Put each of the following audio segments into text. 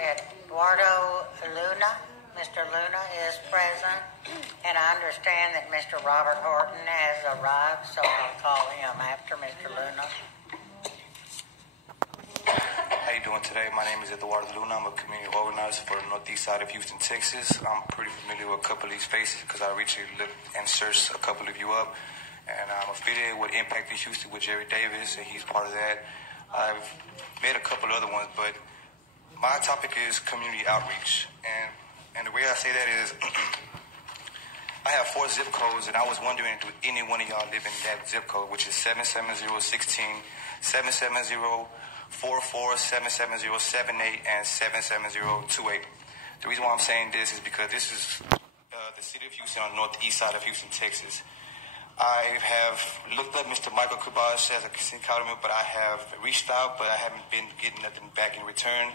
Eduardo Luna. Mr. Luna is present, and I understand that Mr. Robert Horton has arrived, so I'll call him after Mr. Luna. How you doing today? My name is Eduardo Luna. I'm a community organizer for the northeast side of Houston, Texas. I'm pretty familiar with a couple of these faces because I recently looked and searched a couple of you up. And I'm affiliated with Impact in Houston with Jerry Davis, and he's part of that. I've met a couple other ones, but my topic is community outreach. And the way I say that is, I have 4 zip codes, and I was wondering, do any one of y'all live in that zip code, which is 77016, 77044, 77078, and 77028. The reason why I'm saying this is because this is the city of Houston on the northeast side of Houston, Texas. I have looked up Mr. Michael Kubash as a councilman, but I have reached out, but I haven't been getting nothing back in return.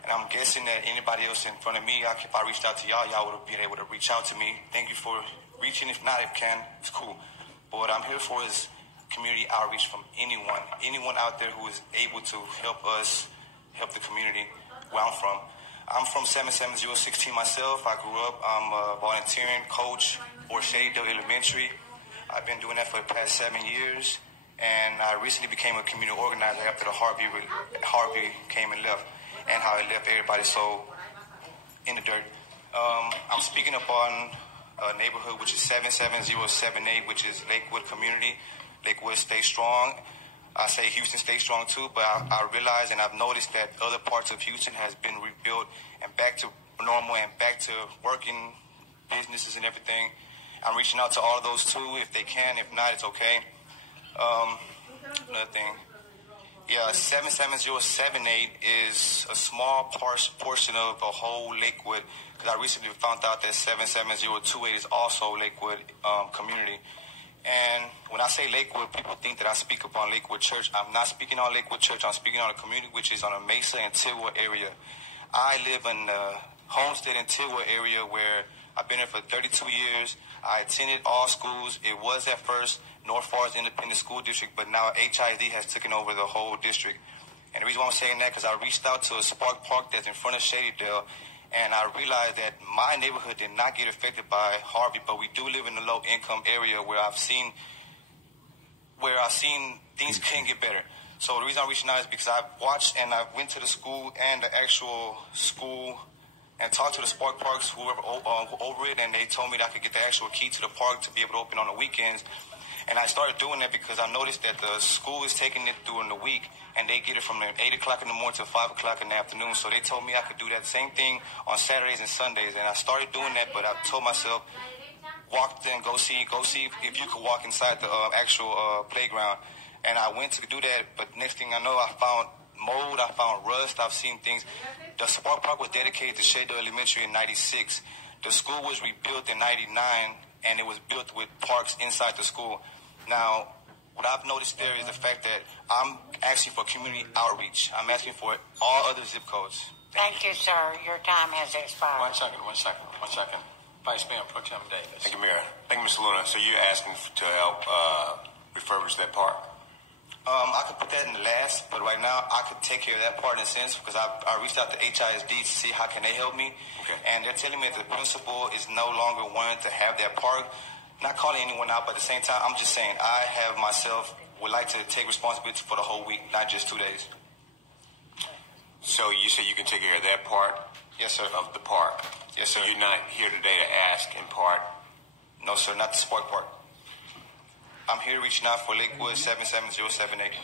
And I'm guessing that anybody else in front of me, if I reached out to y'all, y'all would have been able to reach out to me. Thank you for reaching. If not, if you can, it's cool. But what I'm here for is community outreach from anyone out there who is able to help us, help the community where I'm from. I'm from 77016 myself. I grew up. I'm a volunteering coach for Shadydale Elementary. I've been doing that for the past 7 years. And I recently became a community organizer after the Harvey came and left, and how it left everybody so in the dirt. I'm speaking up on a neighborhood which is 77078, which is Lakewood Community. Lakewood, stay strong. I say Houston, stay strong too, but I realize and I've noticed that other parts of Houston has been rebuilt and back to normal and back to working businesses and everything. I'm reaching out to all of those too, if they can. If not, it's okay. Another thing. Yeah, 77078 is a small portion of the whole Lakewood, because I recently found out that 77028 is also Lakewood community. And when I say Lakewood, people think that I speak upon Lakewood Church. I'm not speaking on Lakewood Church. I'm speaking on a community which is on a Mesa and Tilwood area. I live in the Homestead and Tilwood area where I've been here for 32 years. I attended all schools. It was at first North Forest Independent School District, but now HID has taken over the whole district. And the reason why I'm saying that, because I reached out to a Spark Park that's in front of Shadydale, and I realized that my neighborhood did not get affected by Harvey, but we do live in a low-income area where I've seen things can get better. So the reason I'm reaching out is because I've watched and I went to the school and the actual school and talked to the Spark Parks, whoever over it, and they told me that I could get the actual key to the park to be able to open on the weekends. And I started doing that because I noticed that the school is taking it during the week, and they get it from 8 o'clock in the morning to 5 o'clock in the afternoon. So they told me I could do that same thing on Saturdays and Sundays. And I started doing that, but I told myself, walk then, go see if you could walk inside the actual playground. And I went to do that, but next thing I know, I found mold, I found rust, I've seen things. The Spark Park was dedicated to Shadydale Elementary in 96. The school was rebuilt in 99, and it was built with parks inside the school. Now, what I've noticed there is the fact that I'm asking for community outreach. I'm asking for all other zip codes. Thank you, sir. Your time has expired. One second. Vice Mayor Pro Tem Davis. Thank you, Mayor. Thank you, Mr. Luna. So you're asking to help refurbish that park? I could put that in the last, but right now I could take care of that part in a sense because I reached out to HISD to see how can they help me. Okay. And they're telling me that the principal is no longer wanting to have that park. Not calling anyone out, but at the same time, I'm just saying I have myself would like to take responsibility for the whole week, not just 2 days. So you say you can take care of that part? Yes, sir. Of the park? Yes, sir. So you're not here today to ask in part? No, sir, not the Spark Park. I'm here reaching out for Lakewood 77078.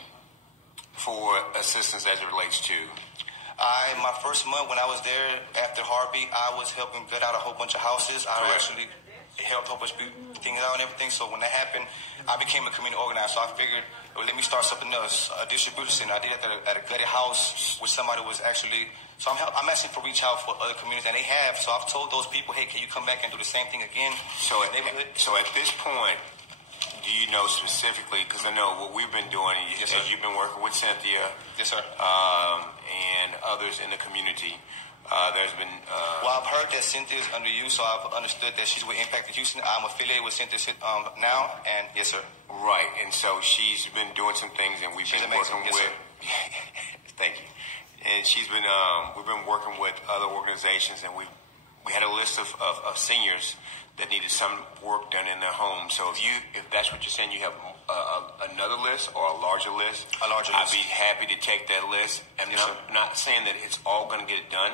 For assistance as it relates to? My first month when I was there after Harvey, I was helping gut out a whole bunch of houses. I actually helped a whole bunch of things out and everything. So when that happened, I became a community organizer. So I figured, well, let me start something else, a distribution center. I did that at a gutted house, which somebody was actually. So I'm asking for reach out for other communities, and they have. So I've told those people, hey, can you come back and do the same thing again? So at this point, do you know specifically, because I know what we've been doing, yes, as you've been working with Cynthia, yes, sir, and others in the community, there's been... well, I've heard that Cynthia is under you, so I've understood that she's with Impact in Houston. I'm affiliated with Cynthia now, and yes, sir. Right, and so she's been doing some things, and we've been amazing. working yes, with... Thank you. and she's been. We've been working with other organizations, and we had a list of seniors that needed some work done in their home. So if that's what you're saying, you have another list or a larger list. A larger list. I'd be happy to take that list. I'm not saying that it's all going to get it done,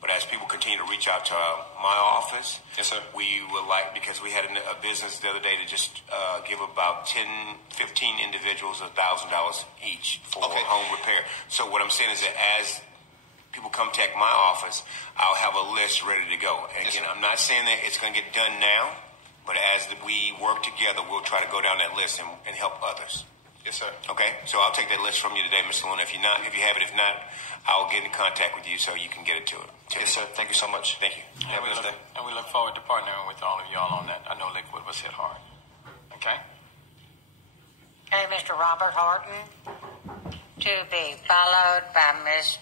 but as people continue to reach out to my office, yes, sir, we would like, because we had a business the other day to just give about 10, 15 individuals $1,000 each for home repair. So what I'm saying is that as people contact my office, I'll have a list ready to go. And again, I'm not saying that it's going to get done now, but as we work together, we'll try to go down that list and help others. Yes, sir. Okay, so I'll take that list from you today, Mr. Luna. If you have it, if not, I'll get in contact with you so you can get it to it. Yes, sir. Thank you so much. Thank you. And we look forward to partnering with all of y'all on that. I know Liquid was hit hard. Okay? Okay, Mr. Robert Horton, to be followed by Miss